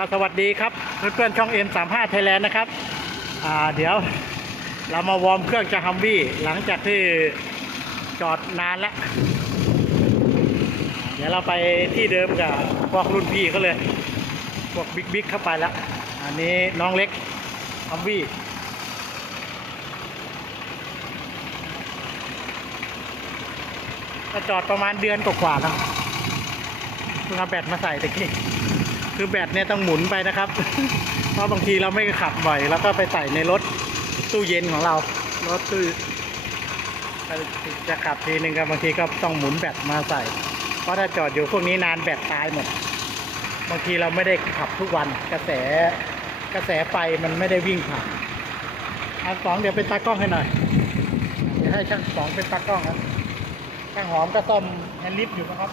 ก็สวัสดีครับเพื่อนๆช่อง M35 Thailand นะครับอ่าเดี๋ยวเรามาวอร์มเครื่องจะฮัมวี่หลังจากที่จอดนานแล้ว เดี๋ยวเราไปที่เดิมกับพวกรุ่นพี่เขาเลย พวกบิ๊กๆเข้าไปแล้ว อันนี้น้องเล็กฮัมวี่ก็จอดประมาณเดือนกว่าๆแล้วเพิ่งเอาแบตมาใส่ตะกี้ คือแบตเนี่ยต้องหมุนไปนะครับ เพราะบางทีเราไม่ขับบ่อยแล้วก็ไปใส่ในรถตู้เย็นของเรา รถตู้จะขับทีหนึ่งครับบางทีก็ต้องหมุนแบตมาใส่ เพราะถ้าจอดอยู่พวกนี้นานแบตตายหมด บางทีเราไม่ได้ขับทุกวันกระแสกระแสไฟมันไม่ได้วิ่งผ่านอันสองเดี๋ยวเป็นตากล้องให้หน่อย เดี๋ยวให้ช่างสองเป็นตากล้องครับช่างหอมก็ต้มแฮนลิฟอยู่นะครับ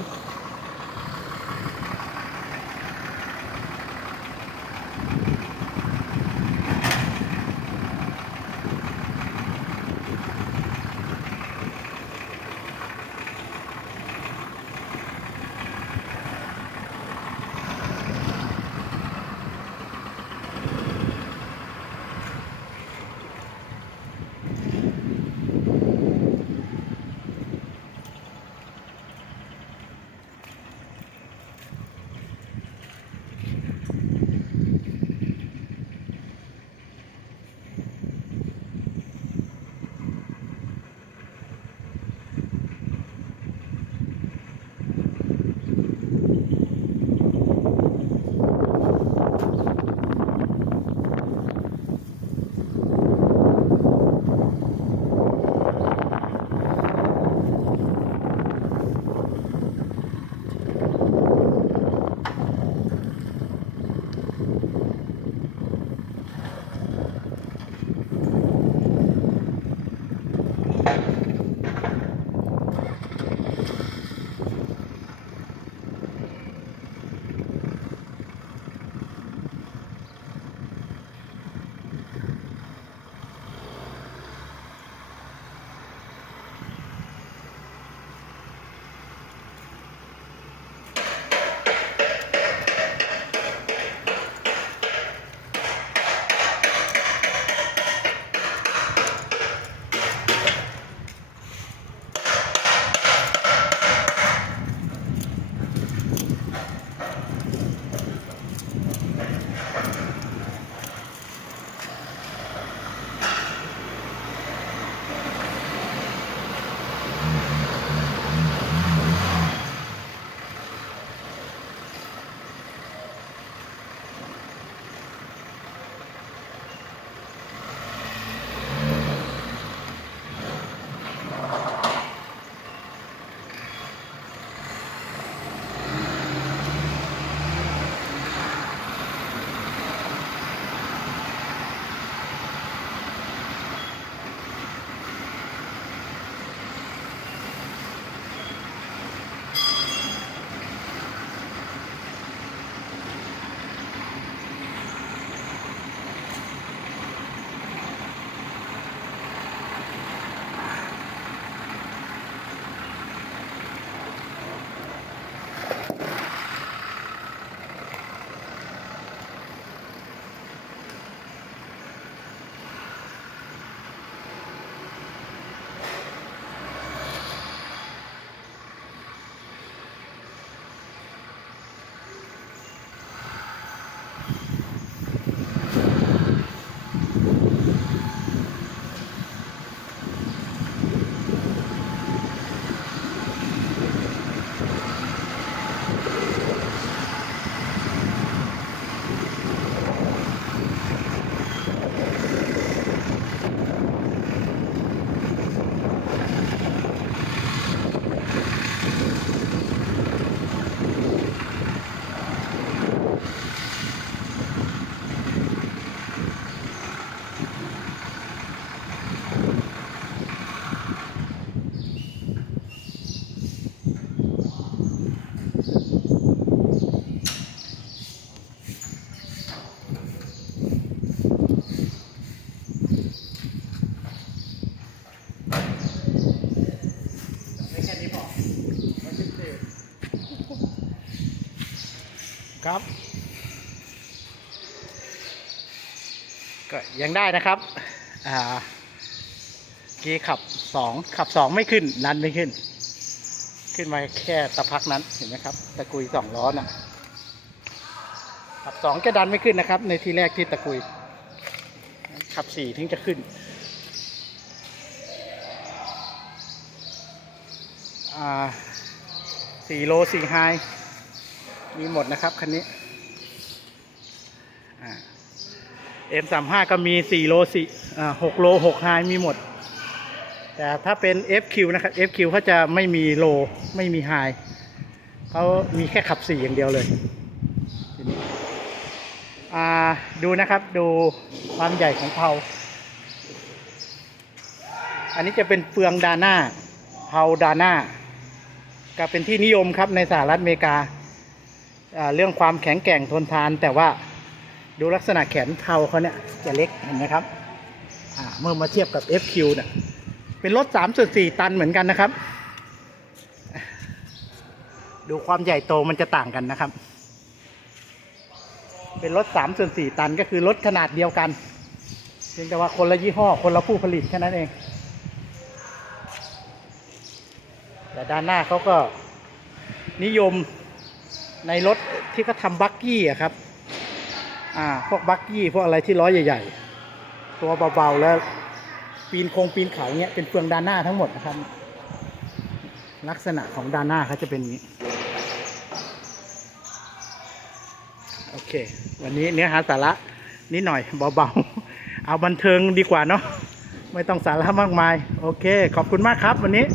ครับ ก็ยังได้นะครับ อ่ากีขับสองขับสองไม่ขึ้น นั้นไม่ขึ้น ขึ้นมาแค่ตะพักนั้นเห็นไหมครับ ตะกุยสองล้อน่ะขับสองจะดันไม่ขึ้นนะครับ ในทีแรกที่ตะกุย ขับสี่ถึงจะขึ้นสี่โลสี่ไฮ มีหมดนะครับคันนี้อ่า M สามห้าก็มีสี่โลสี่อ่าหกโลหกไฮมีหมด แต่ถ้าเป็น FQ นะครับ FQ เขาจะไม่มีโลไม่มีไฮเขามีแค่ขับสี่อย่างเดียวเลยดูนะครับดูความใหญ่ของเพาอันนี้จะเป็นเฟืองดาน่าเพาดาน่าก็เป็นที่นิยมครับในสหรัฐอเมริกา เรื่องความแข็งแกร่งทนทาน แต่ว่าดูลักษณะแขนเพลาเขาเนี่ยจะเล็กเห็นไหมครับเมื่อมาเทียบกับ FQ เนี่ยเป็นรถ3ส่วน4ตันเหมือนกันนะครับ ดูความใหญ่โตมันจะต่างกันนะครับ เป็นรถ3ส่วน4ตันก็คือรถขนาดเดียวกันเพียงแต่ว่าคนละยี่ห้อคนละผู้ผลิตแค่นั้นเอง แต่ด้านหน้าเขาก็นิยม ในรถที่เขาทำบักกี้อะครับ อ่า พวกบักกี้พวกอะไรที่ล้อใหญ่ ๆ ตัวเบาๆแล้ว ปีนโคงปีนเขาเนี้ยเป็นเฟืองด้านหน้าทั้งหมดนะครับ ลักษณะของด้านหน้าเขาจะเป็นนี้ โอเค วันนี้เนื้อหาสาระนิดหน่อยเบาๆ เอาบันเทิงดีกว่าเนาะไม่ต้องสาระมากมาย โอเค ขอบคุณมากครับวันนี้